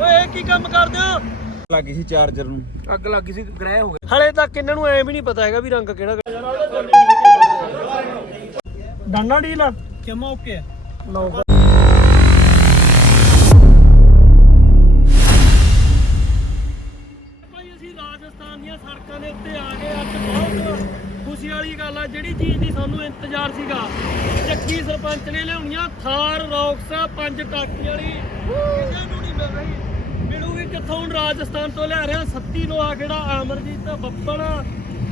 ਓਏ ਇਹ ਕੀ ਕੰਮ ਕਰਦੇ ਹੋ? ਲੱਗੀ ਸੀ ਚਾਰਜਰ ਨੂੰ। ਅੱਗ ਲੱਗੀ ਸੀ ਗ੍ਰਹਿ ਹੋ ਗਿਆ। ਹਲੇ ਤੱਕ ਇਹਨਾਂ ਨੂੰ ਐ ਵੀ ਨਹੀਂ ਪਤਾ ਹੈਗਾ ਵੀ ਰੰਗ ਕਿਹੜਾ ਡਾਨਾ ਡੀਲ ਜਮਾ ਓਕੇ ਲਓ। ਥਾਰ ਰੌਕਸ ਪੰਜ ਟਾਕੀ ਵਾਲੀ ਕਿਸੇ ਨੂੰ ਨਹੀਂ ਮਿਲ ਰਹੀ। ਮਿਲੂਗੀ ਕਿੱਥੋਂ? ਹੁਣ ਰਾਜਸਥਾਨ ਤੋਂ ਲਿਆ ਰਿਹਾ ਸੱਤੀ ਲੋਹਾ ਕਿਹੜਾ ਅਮਰਜੀਤ ਬੱਬਲ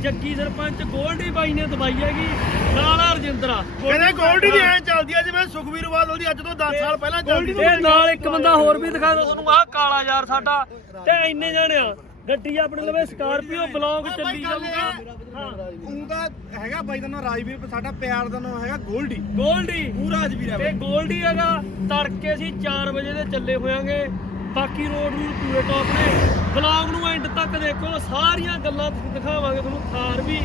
ਜੱਗੀ ਸਰਪੰਚ ਗੋਲਡੀ ਬਾਈ ਨੇ ਦਵਾਈ ਹੈਗੀ। ਨਾਲ ਆ ਰਜਿੰਦਰਾ। ਕਹਿੰਦੇ ਗੋਲਡੀ ਦੀ ਐ ਚੱਲਦੀ ਆ ਜਿਵੇਂ ਸੁਖਵੀਰ ਬਾਦਲ ਦੀ ਅੱਜ ਤੋਂ 10 ਸਾਲ ਪਹਿਲਾਂ ਚੱਲਦੀ ਸੀ। ਇਹ ਨਾਲ ਇੱਕ ਬੰਦਾ ਹੋਰ ਵੀ ਦਿਖਾ ਦੋ ਤੁਹਾਨੂੰ ਆਹ ਕਾਲਾ ਯਾਰ ਸਾਡਾ। ਤੇ ਇੰਨੇ ਜਾਣਿਆ ਗੱਡੀ ਆਪਣੇ ਲਵੇ ਸਕਾਰਪੀਓ ਬਲੌਗ ਚੱਲੀ ਜਾਊਗਾ। ਉਹਦਾ ਹੈਗਾ ਬਾਈ ਦਾ ਨਾਮ ਰਾਜਵੀਰ ਸਾਡਾ ਪਿਆਰ ਦਾ ਨਾਮ ਹੈਗਾ ਗੋਲਡੀ। ਗੋਲਡੀ। ਪੂਰਾ ਰਾਜਵੀਰ ਤੇ ਗੋਲਡੀ ਹੈਗਾ ਤੜਕੇ ਅਸੀਂ 4 ਵਜੇ ਦੇ ਚੱਲੇ ਹੋਵਾਂਗੇ ਬਾਕੀ ਰੋਡ ਨੂੰ ਪੂਰੇ ਟੌਪ ਨੇ। ਬਲੌਗ ਨੂੰ ਐਂਡ ਤੱਕ ਦੇਖੋ ਸਾਰੀਆਂ ਗੱਲਾਂ ਦਿਖਾਵਾਂਗੇ ਤੁਹਾਨੂੰ। ਥਾਰ ਵੀ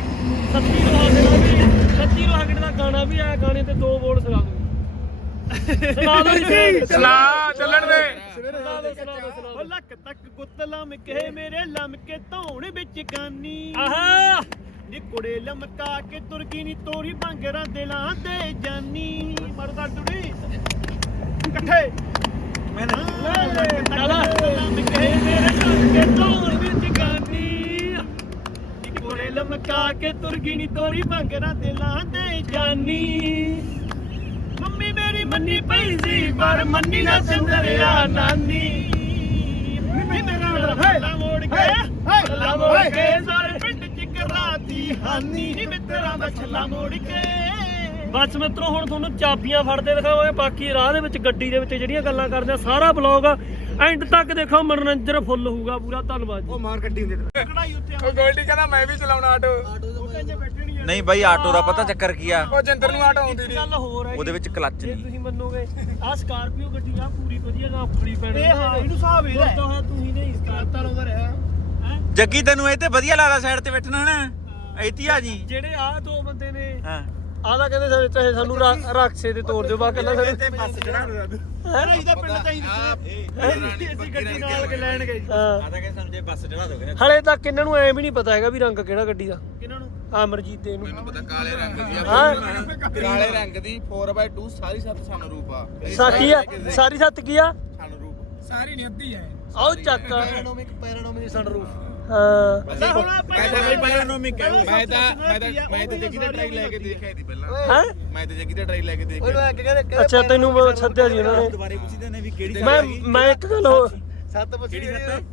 ਸੱਤੀ ਲੋਹਾਗੜ ਦਾ ਵੀ ਸੱਤੀ ਲੋਹਾਗੜ ਦਾ ਗਾਣਾ ਵੀ ਆਇਆ ਗਾਣੇ ਤੇ ਦੋ ਬੋਲ ਸੁਣਾ ਦੂੰਗਾ ਸੁਣਾ ਦੋ ਜੀ। ਚਲਾ ਚੱਲਣ ਦੇ। ਸੁਣਾ ਦੋ ਸੁਣਾ ਦੋ ਸੁਣਾ ਉਹ ਲੱਕ ਤੱਕ ਗੁੱਤ ਲਮਕੇ ਮੇਰੇ ਲਮਕੇ ਧੌਣ ਵਿੱਚ ਗਾਨੀ। ਆਹਾ! ਨੀ ਕੁੜੇ ਲਮਕਾ ਕੇ ਤੁਰਕੀ ਨੀ ਤੋਰੀ ਬਾਂਗਰਾਂ ਦਿਲਾਂ ਤੇ ਜਾਨੀ। ਮਰਦਾ ਟੁੜੀ ਇਕੱਠੇ। ਮੈਂ ਚਲਾ। ਮੇਰੇ ਲਮਕੇ ਧੌਣ ਵਿੱਚ ਗਾਨੀ ਨੀ ਕੁੜੇ ਲਮਕਾ ਕੇ ਤੁਰਕੀ ਨੀ ਤੋਰੀ ਬਾਂਗਰਾਂ ਦਿਲਾਂ ਤੇ ਜਾਨੀ। ਮੰਮੀ ਮੇਰੀ ਮੰਨੀ ਪਈ ਸੀ ਪਰ ਮੰਨੀ ਨਾ ਚੰਦਰਿਆ ਨਾਨੀ। ਮੰਮੀ ਮੇਰਾ ਲੱਲਾ ਮੋੜ ਕੇ ਲੱਲਾ ਮੋੜ ਕੇ ਚ ਕਰਾਤੀ ਹਾਨੀ। ਨੀ ਮਿੱਤਰਾਂ ਦਾ ਛੱਲਾ ਮੋੜ ਕੇ। ਬਸ ਮਿੱਤਰੋ ਹੁਣ ਤੁਹਾਨੂੰ ਚਾਬੀਆਂ ਫੜਦੇ ਦਿਖਾਵਾਂਗੇ। ਬਾਕੀ ਰਾਹ ਦੇ ਵਿੱਚ ਗੱਡੀ ਦੇ ਵਿੱਚ ਜਿਹੜੀਆਂ ਗੱਲਾਂ ਕਰਦੇ ਆ ਸਾਰਾ ਬਲੌਗ ਐਂਡ ਤੱਕ ਦੇਖੋ ਮਨੋਰੰਜਨ ਫੁੱਲ ਹੋਊਗਾ ਪੂਰਾ। ਧੰਨਵਾਦ ਜੀ। ਉਹ ਮਾਰ ਗੱਡੀ ਹੁੰਦੀ ਤੇ ਕਢਾਈ ਉੱਤੇ ਉਹ ਗੋਲਡੀ ਕਹਿੰਦਾ ਮੈਂ ਵੀ ਚਲਾਉਣਾ ਆਟੋ। ਨਹੀਂ ਬਾਈ ਆਟੋ ਦਾ ਪਤਾ ਚੱਕਰ ਕੀ ਆ? ਉਹ ਜਿੰਦਰ ਨੂੰ ਆਟੋ ਆਉਂਦੀ ਨਹੀਂ ਗੱਲ ਹੋਰ ਹੈ ਉਹਦੇ ਵਿੱਚ ਕਲੱਚ ਜੇ ਨਹੀਂ। ਤੁਸੀਂ ਮੰਨੋਗੇ ਆਹ ਸਕਾਰਪੀਓ ਗੱਡੀ ਆ ਪੂਰੀ ਵਧੀਆ ਨਾ ਆਪਣੀ ਪੈਣੀ। ਇਹ ਹਾਂ ਇਹਨੂੰ ਹਿਸਾਬ ਇਹਦਾ ਤਾਂ ਹੋਇਆ ਤੂੰ ਹੀ ਨਹੀਂ ਕਰਤਾ ਰਿਹਾ ਹੈ। ਜੱਗੀ ਤੈਨੂੰ ਇਹ ਤੇ ਵਧੀਆ ਲੱਗਦਾ ਸਾਈਡ ਤੇ ਬੈਠਣਾ ਨਾ। ਇੱਥੇ ਆ ਜੀ। ਜਿਹੜੇ ਆਹ ਦੋ ਬੰਦੇ ਨੇ ਹਾਂ। ਆਹ ਤਾਂ ਕਹਿੰਦੇ ਸਾਡੇ ਚਾਹੇ ਸਾਨੂੰ ਰਾ- ਰਾਖਸੇ ਤੇ ਤੋੜ ਦਿਓ ਬਾ ਕੱਲਾ ਸਾਡੇ ਬੱਸ ਚੜਾ ਇਹਦਾ ਪਿੰਡ ਚਾਹੀਦੀ ਅਸੀਂ ਗੱਡੀ ਨਾਲ ਕੇ ਲੈਣ ਗਏ ਹਾਂ। ਆਦਾ ਕਿ ਸਾਨੂੰ ਜੇ ਬੱਸ ਚੜਾ ਦੋਗੇ ਨਾ ਹਲੇ ਤੱਕ ਇਹਨਾਂ ਨੂੰ ਐ ਵੀ ਨਹੀਂ ਪਤਾ ਹੈਗਾ ਵੀ ਰੰਗ ਕਿਹੜਾ ਗੱਡੀ ਦਾ। ਕਿਹਨਾਂ ਨੂੰ? ਅਮਰਜੀਤ ਦੇ ਨੂੰ। ਪਤਾ ਕਾਲੇ ਰੰਗ ਦੀ ਹਾਂ। ਕਾਲੇ ਰੰਗ ਦੀ 4x2 ਸਾਰੀ ਸੱਤ ਸਾਨੂੰ ਰੂਪ ਆ ਆ ਸਾਰੀ ਸੱਤ ਕੀ ਆ? ਸਾਨੂੰ ਰੂਪ ਸਾਰੀ ਨਹੀਂ ਅੱਧੀ ਹੈ। ਆਓ ਚੱਕ। ਪੈਰਾਨੋਮਿਕ ਪੈਰਾਨੋਮਿਕ ਸਨਰੂਫ ਹਾਂ। ਅੱਛਾ ਹੁਣ ਮੈਂ ਤਾਂ ਬਈ ਪੈਰਾਨੋਮਿਕ ਮੈਂ ਤਾਂ ਮੈਂ ਤਾਂ ਮੈਂ ਤਾਂ ਜੱਗੀ ਦਾ ਟਰਾਈ ਲੈ ਕੇ ਦੇਖਿਆ ਸੀ ਪਹਿਲਾਂ। ਹੈ। ਮੈਂ ਤਾਂ ਜੱਗੀ ਦਾ ਟਰਾਈ ਲੈ ਕੇ ਦੇਖਿਆ ਅੱਛਾ ਤੈਨੂੰ ਮੈਂ ਸੱਦਿਆ ਸੀ ਉਹਨਾਂ ਨੇ। ਦੁਬਾਰੇ ਪੁੱਛਦੇ ਨੇ ਵੀ ਕਿਹੜੀ ਮੈਂ ਮੈਂ ਇੱਕ ਗੱਲ ਹੋਰ। ਸੱਤ ਬੱਚੇ ਕਿਹੜੀ ਸੱਤ?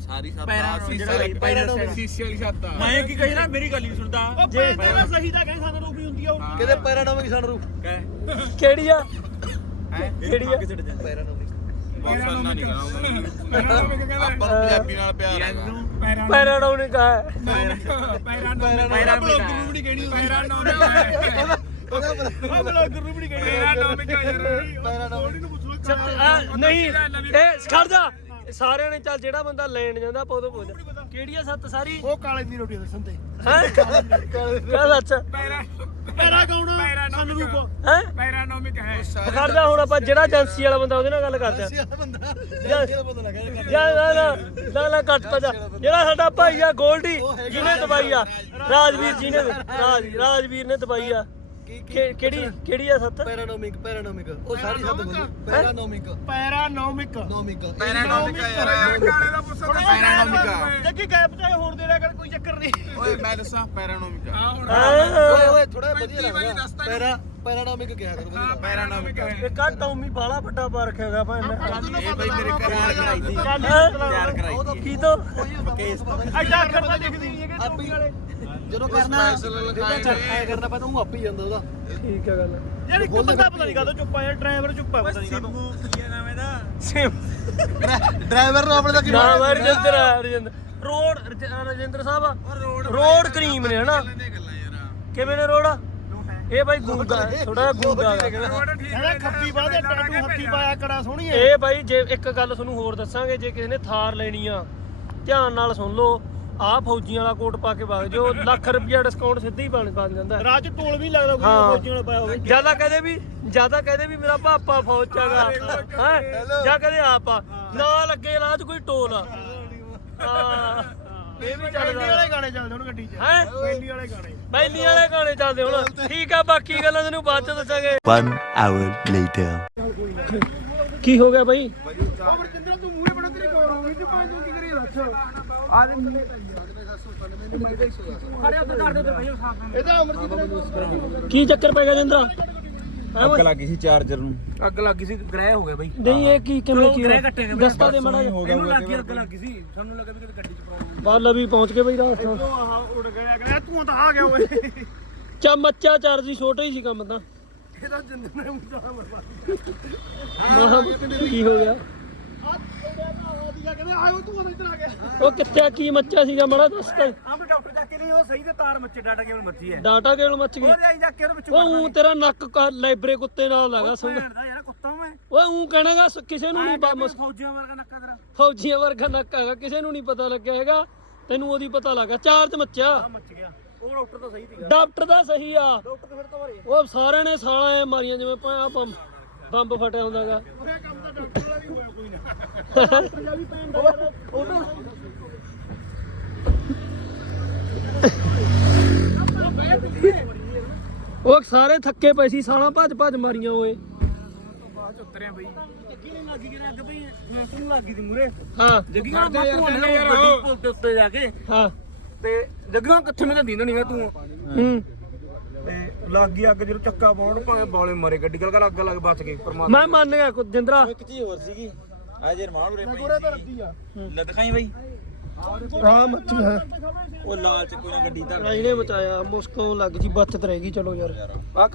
ਸਾਰੀ ਸੱਤ ਪੈਰਾਨੋਮਿਕ ਸੀਸੇ ਵਾਲੀ ਪੈਰਾਨੋਮਿਕ। ਸੀਸੇ ਵਾਲੀ ਸੱਤ ਆ। ਮੈਂ ਕੀ ਕਹੀ ਨਾ ਮੇਰੀ ਗੱਲ ਹੀ ਸੁਣਦਾ। ਉਹ ਪੈਰ ਦਾ ਸਹੀ ਤਾਂ ਕਹਿੰਦੇ ਸਨਰੂਫ ਹੀ ਹੁੰਦੀ ਆ ਉਹ ਕਿਹਦੇ ਪੈਰਾਨੋਮਿਕ ਸਨਰੂਫ ਕਹਿ। ਕਿਹੜੀ ਆ? ਹੈ? ਕਿਹੜੀ ਆ? ਬਹੁਤ ਸਾਨਾ ਨਹੀਂ ਕਰਾਉਂਗਾ ਆਪਾਂ ਨੂੰ ਪੰਜਾਬੀ ਨਾਲ ਪਿਆਰ ਹੈਗਾ ਪੈਰਾਡੋਨਿਕ ਆ ਪੈਰਾਨੋਮਿਕ ਨਹੀਂ ਕਹਿਣੀ ਪੈਰਾਨੋਮਿਕ ਉਹ ਬਲੌਗਰ ਨੂੰ ਨਹੀਂ ਕਹਿਣੀ ਪੈਰਾਨੋਮਿਕ ਪੈਰਾਨੋਮਿਕ ਨੂੰ ਪੁੱਛ ਲਓ ਸੱਤ- ਆ, ਨਹੀਂ ਇਹ ਖੜ ਜਾ ਸਾਰਿਆਂ ਨੇ ਚੱਲ ਜਿਹੜਾ ਬੰਦਾ ਲੈਣ ਜਾਂਦਾ ਆਪਾਂ ਉਦੋਂ ਪੁੱਛ ਕਿਹੜੀ ਆ ਸੱਤ ਸਾਰੀ ਉਹ ਕਾਲੇ ਦੀ ਰੋਟੀ ਦੱਸਣ ਤੇ ਹੈ ਕਹ ਸੱਚ ਪੈਰਾ ਹੈ? ਪੈਰਾਨੋਮਿਕ ਹੈ। ਜਾ ਹੁਣ ਆਪਾਂ ਜਿਹੜਾ ਏਜੰਸੀ ਵਾਲਾ ਬੰਦਾ ਉਹਦੇ ਨਾਲ ਗੱਲ ਕਰਦੇ ਆ ਬੰਦਾ ਯਾਰ ਯਾਰ ਨਾ ਨਾ ਨਾ ਨਾ ਕੱਟ ਤਾ ਜਾ। ਜਿਹੜਾ ਸਾਡਾ ਭਾਈ ਆ ਗੋਲਡੀ ਜਿਹਨੇ ਦਵਾਈ ਆ। ਰਾਜਵੀਰ ਜੀ ਨੇ ਰਾਜ ਰਾਜਵੀਰ ਨੇ ਦਵਾਈ ਆ। ਕਿ- ਕਿਹੜੀ ਕਿਹੜੀ ਆ ਸੱਤ ਪੈਰਾਨੋਮਿਕ ਪੈਰਾਨੋਮਿਕ ਉਹ ਸਾਰੀ ਸ਼ਬਦ ਬੋਲੀ ਪੈਰਾਨੋਮਿਕ ਪੈਰਾਨੋਮਿਕ ਨੋਮਿਕ ਪੈਰਾਨੋਮਿਕ ਆ ਯਾਰ ਪੈਰਾਨੋਮਿਕ ਆ ਜੱਗੀ ਗੈਪ ਚਾਹੇ ਹੋਰ ਦੇ ਰਿਹਾ ਕਰ ਕੋਈ ਚੱਕਰ ਨਹੀਂ ਓਏ ਮੈਂ ਦੱਸਾਂ ਪੈਰਾਨੋਮਿਕ ਆ ਓਏ ਹਾਂ ਓਏ ਥੋੜਾ ਵਧੀਆ ਲੱਗਦਾ ਪੈਰਾ ਪੈਰਾਨੋਮਿਕ ਕਿਹਾ ਕਰੋ ਲੱਗਦਾ। ਪੈਰਾਨੋਮਿਕ ਆ ਇਹ ਕੱਟ ਟੌਮੀ ਬਾਲਾ ਵੱਡਾ ਪਾ ਰੱਖਿਆਗਾ ਭਾਈ ਨੇ ਇਹ ਬਈ ਮੇਰੇ ਘਰ ਨਾਲ ਕਰਾਈ ਦੀ ਤਿਆਰ ਕਰਾਈ ਕੀ ਤੋਂ ਐਡਾ ਅੱਖਰ ਤਾਂ ਦਿਖਦੀ ਨਹੀਂ ਹੈਗੇ ਟੋਪੀ ਵਾਲੇ ਜਦੋਂ ਕਰਨਾ ਇਹਦਾ ਚੱਕ ਐ ਕਰਨਾ ਪੈਂਦਾ ਉਹ ਆਪੇ ਹੀ ਜਾਂਦਾ ਉਹਦਾ। ਠੀਕ ਹੈ ਗੱਲ। ਯਾਰ ਇੱਕ ਬੰਦਾ ਪਤਾ ਨਹੀਂ ਕਾਹਦਾ ਚੁੱਪ ਯਾਰ ਡਰਾਈਵਰ ਚੁੱਪ ਪਤਾ ਨਹੀਂ ਕਾਹਦਾ। ਕੀ ਆ ਨਾਮ ਇਹਦਾ? ਸੇਮ ਡਰਾਈਵਰ ਨੂੰ ਆਪਣੇ ਦਾ ਕੀ ਨਾਮ ਹੈ ਰਜਿੰਦਰ ਹੈ, ਰਜਿੰਦਰ। ਰੋਡ ਰਜ- ਰਜਿੰਦਰ ਸਾਹਿਬ ਰੋਡ ਕਰੀਮ ਨੇ ਹਨਾ? ਕਿਵੇਂ ਨੇ ਰੋਡ? ਇਹ ਬਾਈ ਗੂੰਗਾ ਥੋੜਾ ਗੂੰਗਾ ਗਾ। ਕਹਿੰਦਾ ਖੱਬੀ ਬਾਹ ਦੇ ਟੈਟੂ ਹੱਥੀ ਪਾਇਆ ਕੜਾ ਸੋਹਣੀ ਹੈ। ਇਹ ਬਾਈ ਜੇ ਇੱਕ ਗੱਲ ਤੁਹਾਨੂੰ ਹੋਰ ਦੱਸਾਂਗੇ ਜੇ ਕਿਸੇ ਨੇ ਥਾਰ ਲੈਣੀ ਆ ਧਿਆਨ ਨਾਲ ਸੁਣ ਲਓ ਆਹ ਫੌਜੀਆਂ ਵਾਲਾ ਕੋਟ ਪਾ ਕੇ ਵਗ ਜਾਓ ਲੱਖ ਰੁਪਿਆ ਡਿਸਕਾਊਂਟ ਸਿੱਧਾ ਹੀ ਬਣ ਬਣ ਜਾਂਦਾ। ਰਾਹ ਚ ਟੋਲ ਵੀ ਲੱਗਦਾ ਕੋਈ ਹਾਂ। ਫੌਜੀ ਨਾਲ ਪਾਇਆ ਹੋਵੇ। ਜ਼ਿਆਦਾ ਕਹਦੇ ਵੀ ਜ਼ਿਆਦਾ ਕਹਦੇ ਵੀ ਮੇਰਾ ਪਾਪਾ ਫੌਜ ਚ ਹੈਗਾ। ਹੈ ਜਾਂ ਕਹਦੇ ਆਪ ਆ। ਨਾ ਲੱਗੇ ਰਾਹ 'ਚ ਕੋਈ ਟੋਲ ਹਾਂ। ਇਹ ਵੀ ਚੱਲਦਾ। ਵਾਲੇ ਗਾਣੇ ਚੱਲਦੇ ਹੁਣ ਗੱਡੀ 'ਚ। ਹੈ? ਬੈਲੀ ਵਾਲੇ ਗਾਣੇ। ਬੈਲੀ ਵਾਲੇ ਗਾਣੇ ਚੱਲਦੇ ਹੁਣ। ਠੀਕ ਆ ਬਾਕੀ ਗੱਲਾਂ ਤੈਨੂੰ ਬਾਅਦ ਚ ਦੱਸਾਂਗੇ। One hour later. ਕੀ ਹੋ ਗਿਆ ਬਾਈ? ਉਹ ਜਿੰਦਰ ਤੂੰ ਮੂਹਰੇ ਬੜਾ ਤੇਰੀ ਗੌਰ ਹੋ ਗਈ ਤੇ ਪੰਜ ਕੀ ਕਰੀ ਰੱਛ ਆ ਦੇ ਕੀ ਚੱਕਰ ਪੈ ਗਿਆ ਜਿੰਦਰਾ? ਅੱਗ ਲੱਗੀ ਸੀ ਚਾਰਜਰ ਨੂੰ। ਅੱਗ ਲੱਗੀ ਸੀ ਗ੍ਰਹਿ ਹੋ ਗਿਆ ਬਈ। ਨਹੀਂ ਇਹ ਕੀ ਕਿਵੇਂ ਕੀ ਗ੍ਰਹਿ ਕੱਟੇ ਗਏ ਦਸਤਾ ਦੇ ਮੜਾ ਇਹਨੂੰ ਲੱਗੀ ਅੱਗ ਲੱਗੀ ਸੀ। ਸਾਨੂੰ ਲੱਗਾ ਵੀ ਕਿਤੇ ਗੱਡੀ 'ਚ ਪ੍ਰੋਬਲਮ ਬਾਲ ਵੀ ਪਹੁੰਚ ਕੇ ਬਈ ਉਹ ਆਹ ਉੜ ਗਿਆ ਕਹਿੰਦਾ ਤੂੰ ਤਾਂ ਆ ਗਿਆ ਓਏ। ਚਾ ਮੱਚਾ ਚਾਰ ਸੀ ਛੋਟਾ ਹੀ ਸੀ ਕੰਮ ਤਾਂ। ਇਹਦਾ ਜਿੰਦਰ ਨੇ ਮੁੰਡਾ ਮਰਵਾ ਮਹਾ ਕੀ ਹੋ ਗਿਆ? ਉਹ ਕਿੱਥੇ ਕੀ ਮੱਚਾ ਸੀਗਾ? ਮੜਾ ਦੱਸ ਤਾਂ। ਆ ਵੀ ਡਾਕਟਰ ਜਾ ਕੇ ਲਈ ਉਹ ਸਹੀ ਤੇ ਤਾਰ ਮੱਚੇ ਡਾਟਾ ਕੇਬਲ ਮੱਚੀ ਹੈ ਡਾਟਾ ਕੇਬਲ ਮੱਚ ਗਈ। ਉਹ ਆਈ ਜਾ ਕੇ ਉਹਦੇ ਵਿੱਚ ਉਹ ਊਂ ਤੇਰਾ ਨੱਕ ਕ- ਲਾਇਬਰੇ ਕੁੱਤੇ ਨਾਲ ਲਗਾ ਸੰਗ ਯਾਰ ਕੁੱਤਾ ਮੈਂ। ਓਏ ਊਂ ਕਹਿਣਾਗਾ ਸ- ਕਿਸੇ ਨੂੰ ਨਹੀਂ ਮੈਂ ਫੌਜੀਆਂ ਵਰਗਾ ਨੱਕਾ ਤੇਰਾ ਫੌਜੀਆਂ ਵਰਗਾ ਨੱਕ ਹੈਗਾ ਕਿਸੇ ਨੂੰ ਨਹੀਂ ਪਤਾ ਲੱਗਿਆ ਹੈਗਾ। ਤੈਨੂੰ ਉਹਦੀ ਪਤਾ ਲੱਗਾ ਚਾਰ ਚ ਮੱਚਿਆ। ਮੱਚ ਗਿਆ। ਉਹ ਡਾਕਟਰ ਤਾਂ ਸਹੀ ਸੀਗਾ। ਡਾਕਟਰ ਦਾ ਸਹੀ ਆ। ਡਾਕਟਰ ਤਾਂ ਫਿਰ ਤਾਂ ਮਾਰੇ ਉਹ ਸਾਰਿਆਂ ਨੇ ਸਾਲਾਂ ਐ ਮਾਰੀਆਂ ਜਿਵੇਂ ਭਾਂ ਬੰਬ ਬੰਬ ਫਟਿਆ ਹੁੰਦਾਗਾ। ਉਹ ਕੰਮ ਤਾਂ ਡਾਕਟਰ ਵਾਲਾ ਵੀ ਹੋਇਆ। ਕੋਈ ਨਾ ਉਹ ਸਾਰੇ ਥੱਕੇ ਪਏ ਸੀ ਸਾਲਾਂ ਭੱਜ ਭੱਜ ਮਾਰੀਆਂ ਓਏ। ਬਾਅਦ ਉਤਰਿਆ ਬਈ ਜੱਗੀ ਨੇ ਲੱਗੀ ਕਿ ਅੱਗ ਪਈ ਤੂੰ ਲੱਗੀ ਦੀ ਮੂਰੇ ਹਾਂ ਜੱਗੀ ਨਾਲ ਬਾਪੂ ਹੋਣੇ ਗੱਡੀ ਪੁੱਲ ਦੇ ਉੱਤੇ ਜਾ ਕੇ। ਹਾਂ। ਤੇ ਜੱਗੀ ਨਾਲ ਕਿੱਥੇ ਮੈਂ ਤਾਂ ਦੀਂਦਾ ਨਹੀਂਗਾ ਤੂੰ ਹੂੰ। ਤੇ ਲੱਗ ਗਈ ਅੱਗ ਜਦੋਂ ਚੱਕਾ ਪਾਉਣ ਭਾਵੇਂ ਬੌਲੇ ਮਾਰੇ ਗੱਡੀ ਅੱਗ ਲੱਗ ਬਚ ਗਈ ਪਰਮਾਤਮਾ ਮੈਂ ਮੰਨ ਗਿਆ ਕੁ- ਜਿੰਦਰਾ। ਇੱਕ ਚੀਜ਼ ਹੋਰ ਸੀਗੀ। ਆ ਜੇ ਰਮਾਨ ਉਰੇ ਗੋਰੇ ਤਾਂ ਰੱਦੀ ਆ। ਲੈ ਦਿਖਾਈ ਬਈ। ਆ ਮੱਚੀ ਹੈ। ਉਹ ਲਾਲ ਚ ਕੋਈ ਨਾ ਗੱਡੀ ਧਰ ਇਹਨੇ ਮਚਾਇਆ ਮੁਸਕੋਂ ਲੱਗ ਜੀ ਬਚਤ ਰਹਿ ਗਈ ਚਲੋ ਯਾਰ। ਆ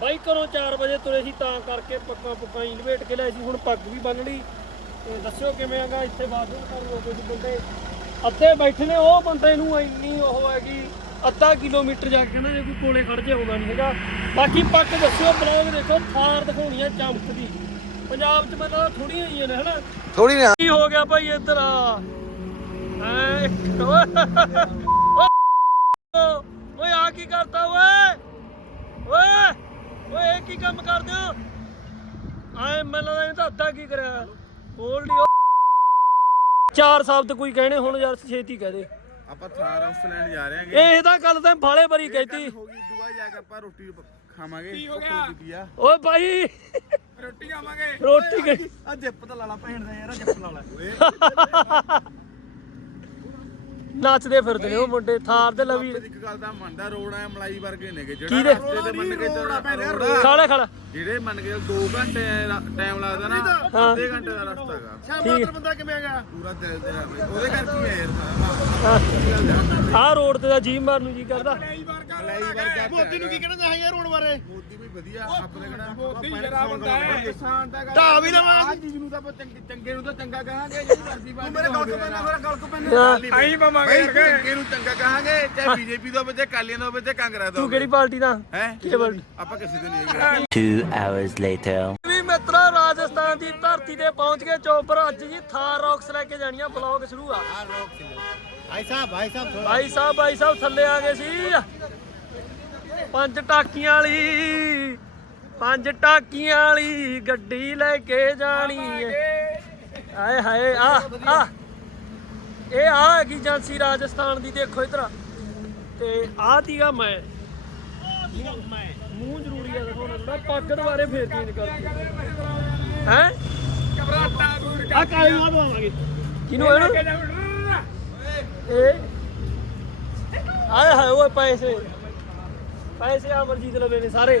ਬਾਈ ਘਰੋਂ 4 ਵਜੇ ਤੁਰੇ ਸੀ ਤਾਂ ਕਰਕੇ ਪੱਕਾ ਪੁੱਕਾ ਹੀ ਲਵੇਟ ਕੇ ਲਿਆਏ ਸੀ ਹੁਣ ਪੱਗ ਵੀ ਬੰਨ ਲਈ। ਤੇ ਦੱਸਿਓ ਕਿਵੇਂ ਆਗਾ ਇੱਥੇ ਬਾਥਰੂਮ ਕਰ ਲੋ ਕੁਝ ਬੰਦੇ ਅੱਧੇ ਬੈਠੇ ਨੇ ਉਹ ਬੰਦੇ ਨੂੰ ਇੰਨੀ ਉਹ ਹੈਗੀ ਅੱਧਾ ਕਿਲੋਮੀਟਰ ਜਾ ਕੇ ਕਹਿੰਦਾ ਜੇ ਕੋਈ ਕੋਲੇ ਖੜ ਜੇ ਆਉਂਦਾ ਨਹੀਂ ਹੈਗਾ। ਬਾਕੀ ਪੱਗ ਦੱਸਿਓ ਬਲੌਗ ਦੇਖੋ ਥਾਰ ਦਿਖਾਉਣੀਆਂ ਚਮਕਦੀ ਪੰਜਾਬ 'ਚ ਮੈਨੂੰ ਥੋੜੀਆਂ ਹੀ ਨੇ ਹਨਾ? ਥੋੜੀ ਨਾ ਕੀ ਹੋ ਗਿਆ ਭਾਈ ਇੱਧਰ ਆ? ਇੱਕ- ਓਏ ਓਏ ਆ ਕੀ ਕਰਤਾ ਓਏ? ਓਏ ਓਏ ਇਹ ਕੀ ਕੰਮ ਕਰਦੇ ਹੋ? ਆਏ ਮੈਨੂੰ ਲੱਗਦਾ ਇਹ ਤਾਂ ਅੱਧਾ ਕੀ ਕਰਿਆ। ਬੋਲ ਨਹੀਂ ਚਾਰ ਸ਼ਬਦ ਕੋਈ ਕਹਿਣੇ ਹੁਣ ਯਾਰ ਛੇਤੀ ਕਹਿ ਦੇ। ਆਪਾਂ ਥਾਰ ਲੈਣ ਜਾ ਰਹੇ ਹਾਂਗੇ। ਇਹ ਤਾਂ ਗੱਲ ਤਾਂ ਬਾਲੇ ਬਰੀ ਕਹਿਤੀ। ਹੋ ਗਈ ਦੁਆ ਜਾ ਕੇ ਆਪਾਂ ਰੋਟੀ ਖਾਵਾਂਗੇ। ਕੀ ਹੋ ਗਿਆ? ਓਏ ਭਾਈ ਰੋਟੀ ਖਾਵਾਂਗੇ। ਰੋਟੀ ਗਈ ਆ ਜਿੱਪ ਤਾਂ ਲਾਲਾ ਭੈਣ ਦਾ ਯਾਰ ਜਿੱਪ ਲਾਲਾ ਨੱਚਦੇ ਫਿਰਦੇ ਨੇ ਉਹ ਮੁੰਡੇ ਥਾਰ ਦੇ ਲਵੀ। ਇੱਕ ਗੱਲ ਦਾ ਮੰਨਦਾ ਰੋਡ ਆ ਮਲਾਈ ਵਰਗੇ ਨੇਗੇ ਜਿਹੜਾ ਦੇ? ਰਸਤੇ ਤੇ ਮੰਨ ਕੇ ਚੱਲਣਾ ਆ। ਖਾਲਾ ਖਾਲਾ। ਜਿਹੜੇ ਮੰਨ ਕੇ 2 ਘੰਟੇ ਟਾਈਮ ਲੱਗਦਾ ਨਾ ਹਾਂ। ਅੱਧੇ ਘੰਟੇ ਦਾ ਰਸਤਾ ਹੈਗਾ। ਸ਼ਾਮਾਤਰ ਬੰਦਾ ਕਿਵੇਂ ਹੈਗਾ? ਪੂਰਾ ਦਿਲ ਤੇ ਬਈ ਉਹਦੇ ਕਰਕੇ ਹੀ ਆ ਯਾਰ ਆਹ ਰੋਡ ਤੇ ਦਾ ਜੀ ਮਾਰਨ ਨੂੰ ਜੀ ਕਰਦਾ। ਮਲਾਈ ਵਰਗਾ ਮੋਦੀ ਨੂੰ ਕੀ ਕਹਿਣਾ ਚਾਹੀਏ ਰੋਡ ਬਾਰੇ? ਮੋਦੀ ਵੀ ਵਧੀਆ ਆਪਣੇ ਕਿਹੜਾ ਮੋਦੀ ਜਰਾ ਬੰਦਾ ਹੈ। ਕਿਸਾਨ ਦਾ ਢਾਹ ਵੀ ਲਵਾਂਗੇ। ਚੀਜ਼ ਨੂੰ ਤਾਂ ਚੰਗੇ ਚੰਗੇ ਨੂੰ ਤਾਂ ਚੰਗਾ ਕਹਾਂਗੇ ਜਿਹੜੀ ਮਰਜ਼ੀ ਬਾਤ ਮੇਰੇ ਗਲ ਤੋਂ ਪੈਣਾ ਮੇਰਾ ਗਲ ਤੋਂ ਪੈਣਾ ਆਈ ਪਵਾਂਗੇ ਚੰਗੇ ਨੂੰ ਚੰਗਾ ਕਹਾਂਗੇ ਚਾਹੇ ਬੀਜੇਪੀ ਦਾ ਚਾਹੇ ਕਾਲੀਆਂ ਦਾ ਚਾਹੇ ਕਾਂਗਰਸ ਦਾ ਤੂੰ ਕਿਹੜੀ ਪਾਰਟੀ ਦਾ? ਹੈ? ਪਾਰਟੀ? ਆਪਾਂ ਕਿਸੇ ਦੇ ਨਹੀਂ ਹੈਗੇ। Two hours later. ਵੀ ਮਿੱਤਰਾ ਰਾਜਸਥਾਨ ਦੀ ਧਰਤੀ ਤੇ ਪਹੁੰਚ ਗਏ ਚੋਪਰ ਅੱਜ ਜੀ ਥਾਰ ਰੌਕਸ ਲੈ ਕੇ ਜਾਣੀਆਂ ਬਲੌਗ ਸ਼ੁਰੂ ਆ। ਭਾਈ ਸਾਹਿਬ ਭਾਈ ਸਾਹਿਬ ਭਾਈ ਸਾਹਿਬ ਭਾਈ ਸਾਹਿਬ ਥੱਲੇ ਆ ਗਏ ਸੀ। ਪੰਜ ਟਾਕੀਆਂ ਵਾਲੀ ਪੰਜ ਟਾਕੀਆਂ ਵਾਲੀ ਗੱਡੀ ਲੈ ਕੇ ਜਾਣੀ ਏ ਆਏ ਹਾਏ ਆ ਆ। ਇਹ ਆ ਹੈਗੀ ਏਜੰਸੀ ਰਾਜਸਥਾਨ ਦੀ ਦੇਖੋ ਇਧਰ। ਤੇ ਆ ਤੀਗਾ ਮੈਂ। ਮੈਂ ਮੂੰਹ ਜ਼ਰੂਰੀ ਆ ਦਿਖਾਉਣਾ ਥੋੜਾ ਪੱਗ ਦੁਬਾਰੇ ਫੇਰ ਚੇਂਜ ਕਰਦੀ ਹੈ? ਆ ਕਾਲੀ ਨੂੰ ਦਵਾਵਾਂਗੇ ਕਿਨੂੰ ਇਹਨੂੰ? ਇਹ? ਆਏ ਹਾਏ ਓਏ ਪੈਸੇ। ਪੈਸੇ ਅਮਰਜੀਤ ਲਵੇ ਨੇ ਸਾਰੇ।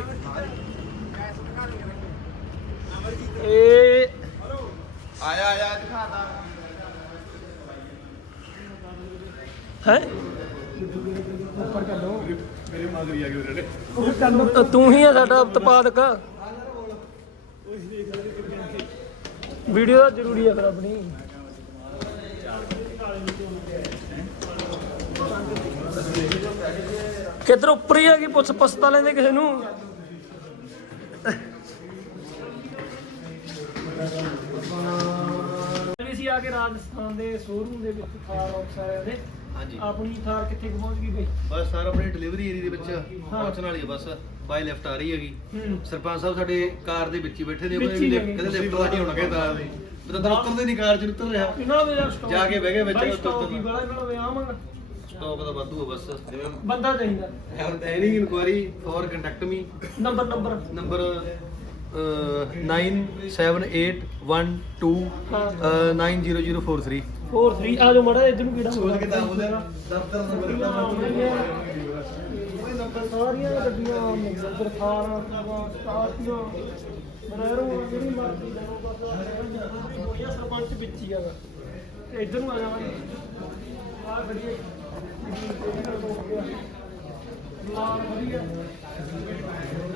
ਇਹ ਆਇਆ ਆਇਆ ਦਿਖਾਤਾ ਹੈ? ਮੇਰੇ ਮਾਦਰੀ ਆ ਗਏ ਉਹਦੇ ਤੂੰ ਹੀ ਆ ਸਾਡਾ ਉਤਪਾਦਕ। ਵੀਡੀਓ ਤਾਂ ਜ਼ਰੂਰੀ ਆ ਫਿਰ ਆਪਣੀ। ਕਿੱਧਰ ਉੱਪਰ ਹੀ ਆ ਕਿ ਪੁੱਛ ਪਸਤਾ ਲੈਂਦੇ ਕਿਸੇ ਨੂੰ? ਵੀ ਸੀ ਆ ਕੇ ਰਾਜਸਥਾਨ ਦੇ ਸ਼ੋਰੂਮ ਦੇ ਵਿੱਚ ਥਾਰ ਆਫ ਆਇਆ ਦੇ। ਹਾਂਜੀ। ਆਪਣੀ ਥਾਰ ਕਿੱਥੇ ਕੁ ਪਹੁੰਚ ਗਈ ਬਈ? ਬਸ ਸਰ ਆਪਣੀ ਡਿਲੀਵਰੀ ਏਰੀਆ ਦੇ ਵਿੱਚ ਪਹੁੰਚਣ ਵਾਲੀ ਹੈ ਬਸ ਬਾਈ ਲੈਫਟ ਆ ਰਹੀ ਹੈਗੀ। ਹੂੰ। ਸਰਪੰਚ ਸਾਹਿਬ ਸਾਡੇ ਕਾਰ ਦੇ ਵਿੱਚ ਹੀ ਬੈਠੇ ਨੇ ਉਹ ਵਿੱਚ ਹੀ ਕਹਿੰਦੇ ਹੈਗੇ। ਕਹਿੰਦੇ ਲਿਫਟ ਵਾਲਾ ਨਹੀਂ ਹੋਣਾ ਕਹਿੰਦਾ ਤਾਂ ਦਫ਼ਤਰ ਦੇ। ਨਹੀਂ ਕਾਰ ਚ ਉਤਰ ਰਿਹਾ। ਇਹਨਾਂ ਦਾ ਯਾਰ ਸਟਾਕ ਜਾ ਕੇ ਬਹਿ ਗਏ ਵਿੱਚ ਬਾਈ ਉੱਤੋਂ ਸਟਾਕ ਹੀ ਬੜਾ ਇਹਨਾਂ ਦਾ ਆਵਾਂਗਾ। ਸਟਾਕ ਦਾ ਵਾਧੂ ਆ ਬਸ। ਬੰਦਾ ਚਾਹੀਦਾ। Any inquiry for contact me number number. Number 9781129043 ਹੋਰ 3 ਆ ਜਾਓ ਮੜਾ ਇਧਰ ਨੂੰ ਕਿਹੜਾ ਸੋਚ ਕੇ ਤਾਂ ਉਹਦੇ ਦਫ਼ਤਰ ਸਾਰੀਆਂ ਗੱਡੀਆਂ ਮਗਰ ਥਾਰਾਂ ਸਟਾਰਟੀਆਂ ਬਰੈਰੋ ਜਿਹੜੀ ਮਰਜ਼ੀ ਲੈ ਲਓ ਬਸ ਹੋਈਆਂ ਸਰਪੰਚ ਵਿੱਚ ਹੀ ਹੈਗਾ ਤੇ ਇਧਰ ਨੂੰ ਆ ਜਾਵਾਂਗੇ ਆ ਗੱਡੀ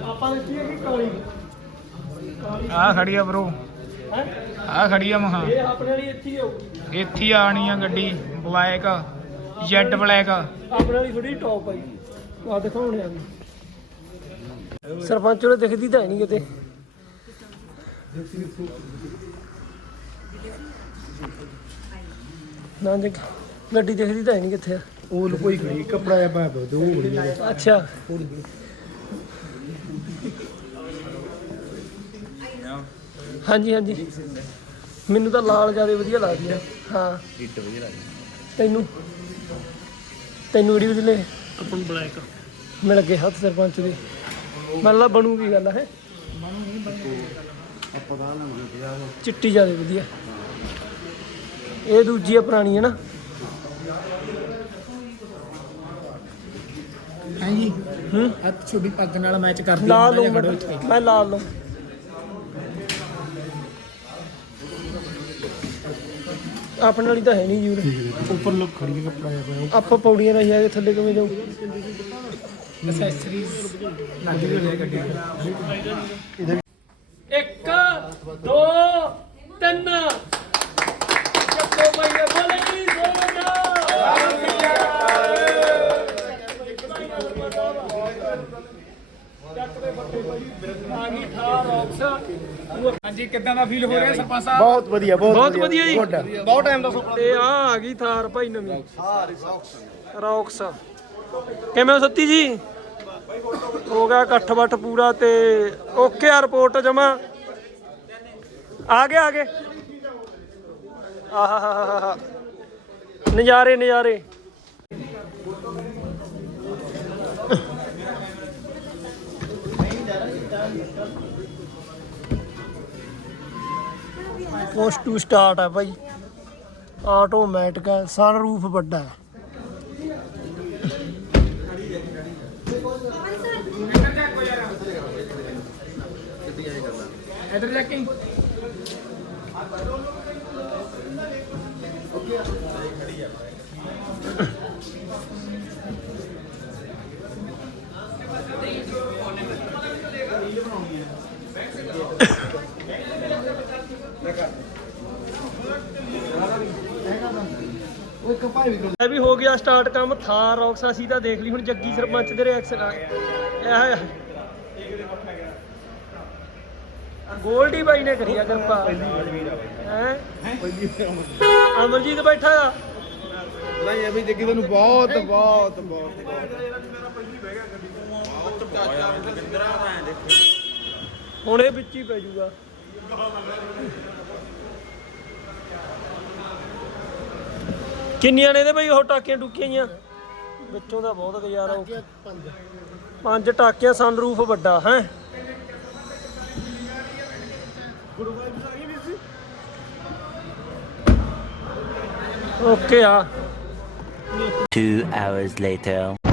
ਆਪਾਂ ਨੇ ਹੈ ਕਿ ਕਾਲੀ ਆ ਖੜੀ ਆ ਬ్రో ਹੈ ਆ ਖੜੀ ਆ ਮਹਾ। ਇਹ ਆਪਣੇ ਵਾਲੀ ਇੱਥੇ ਹੀ ਆਊਗੀ ਇੱਥੇ ਹੀ ਆਣੀ ਆ ਗੱਡੀ ਬਲੈਕ ਜੈਡ ਬਲੈਕ ਆਪਣੇ ਵਾਲੀ ਥੋੜੀ ਟੌਪ ਆਈ ਆ ਦਿਖਾਉਣੇ ਆ ਸਰਪੰਚ ਨੂੰ ਦਿਖਦੀ ਤਾਂ ਹੈ ਨਹੀਂ ਕਿਤੇ। ਨਾ ਦੇਖ ਗੱਡੀ ਦਿਖਦੀ ਤਾਂ ਹੈ ਨਹੀਂ ਕਿੱਥੇ ਆ। ਕੱਪੜਾ ਜਿਹਾ ਪਾਇਆ ਪਿਆ ਤੇ ਉਹ ਬੜੀ ਅੱਛਾ। ਹਾਂਜੀ ਹਾਂਜੀ। ਮੈਨੂੰ ਤਾਂ ਲਾਲ ਜ਼ਿਆਦਾ ਵਧੀਆ ਲੱਗਦੀ ਆ। ਹਾਂ। ਟਿੱਟ ਵਧੀਆ ਲੱਗਦੀ ਤੈਨੂੰ ਤੈਨੂੰ ਕਿਹੜੀ ਵਧੀਆ ਲੱਗੇ? ਆਪਾਂ ਬਲੈਕ ਮਿਲ ਗਏ ਹੱਥ ਸਰਪੰਚ ਦੇ। ਮੰਨ ਲਾ ਬਣੂਗੀ ਗੱਲ ਹੈ? ਚਿੱਟੀ ਜ਼ਿਆਦਾ ਵਧੀਆ। ਇਹ ਦੂਜੀ ਆ ਪੁਰਾਣੀ ਹੈ ਨਾ? ਹਾਂਜੀ ਹੂੰ? ਅੱਜ ਛੋਟੀ ਪੱਗ ਨਾਲ ਮੈਚ ਕਰਦੀ ਲਾ ਲਓ ਮੈਂ ਲਾ ਲਓ। ਆਪਣੇ ਵਾਲੀ ਤਾਂ ਹੈ ਨਹੀਂ ਜੂਰ ਉੱਪਰ ਲੋਕ ਖੜੀ ਕੇ ਕੱਪੜਾ ਜਿਹਾ ਪਾਇਆ ਆਪਾਂ ਪੌੜੀਆਂ ਰਹੀ ਆਗੇ ਥੱਲੇ ਕਿਵੇਂ ਜਾਊ? ਅਸੈਸਰੀਜ਼ ਲੱਗੀ ਹੋਈ ਹੈ ਗੱਡੀ ਇੱਕ ਦੋ ਤਿੰਨ ਚੱਕੋ ਭਾਈ ਬੋਲੇ ਜੀ ਹਾਂਜੀ ਕਿੱਦਾਂ ਦਾ ਫੀਲ ਹੋ ਰਿਹਾ ਸਰਪੰਚ ਸਾਹਿਬ ਬਹੁਤ ਵਧੀਆ ਬਹੁਤ ਬਹੁਤ ਵਧੀਆ ਜੀ। ਬਹੁਤ ਟਾਈਮ ਦਾ ਸੁਪਨਾ ਤੇ ਆ ਆ ਗਈ ਥਾਰ ਭਾਈ ਨਵੀਂ। ਰੌਕਸ। ਕਿਵੇਂ ਹੋ ਸੱਤੀ ਜੀ? ਹੋ ਗਿਆ ਇਕੱਠ ਵੱਠ ਪੂਰਾ ਤੇ ਓਕੇ ਆ ਰਿਪੋਰਟ ਜਮਾ। ਆ ਗਏ ਆ ਗਏ। ਆਹਾਹਾਹਾ ਨਜ਼ਾਰੇ ਨਜ਼ਾਰੇ। ਪੋਸਟ ਟੂ ਸਟਾਰਟ ਹੈ ਭਾਈ ਆਟੋਮੈਟਿਕ ਹੈ ਸਨ ਰੂਫ ਵੱਡਾ ਹੈ। ਇਧਰ ਜਾ ਕੇ ਇਹ ਵੀ ਹੋ ਗਿਆ ਸਟਾਰਟ ਕੰਮ ਥਾਰ ਰੌਕਸ ਅਸੀਂ ਤਾਂ ਦੇਖ ਲਈ ਹੁਣ ਜੱਗੀ ਸਰਪੰਚ ਦੇ ਰਿਐਕਸ਼ਨ ਆ ਇਹ ਗੋਲਡੀ ਬਾਈ ਨੇ ਕਰੀ ਆ ਕਿਰਪਾ। ਹੈ? ਅਮਰਜੀਤ ਬੈਠਾ ਆ। ਨਹੀਂ ਅਭੀ ਜੱਗੀ ਤੁਹਾਨੂੰ ਬਹੁਤ ਬਹੁਤ ਬਹੁਤ। ਹੁਣ ਇਹ ਵਿੱਚ ਹੀ ਪੈ ਜਾਊਗਾ ਕਿੰਨੀਆਂ ਨੇ ਇਹਦੇ ਬਈ ਉਹ ਟਾਕੀਆਂ ਟੁਕੀਆਂ ਜੀਆਂ? ਵਿੱਚੋਂ ਦਾ ਬਹੁਤ ਗੁਜ਼ਾਰਾ ਹੋ ਪੰਜ ਪੰਜ ਟਾਕੀਆਂ ਸਨਰੂਫ ਵੱਡਾ, ਹੈ? ਓਕੇ ਆ। Two hours later.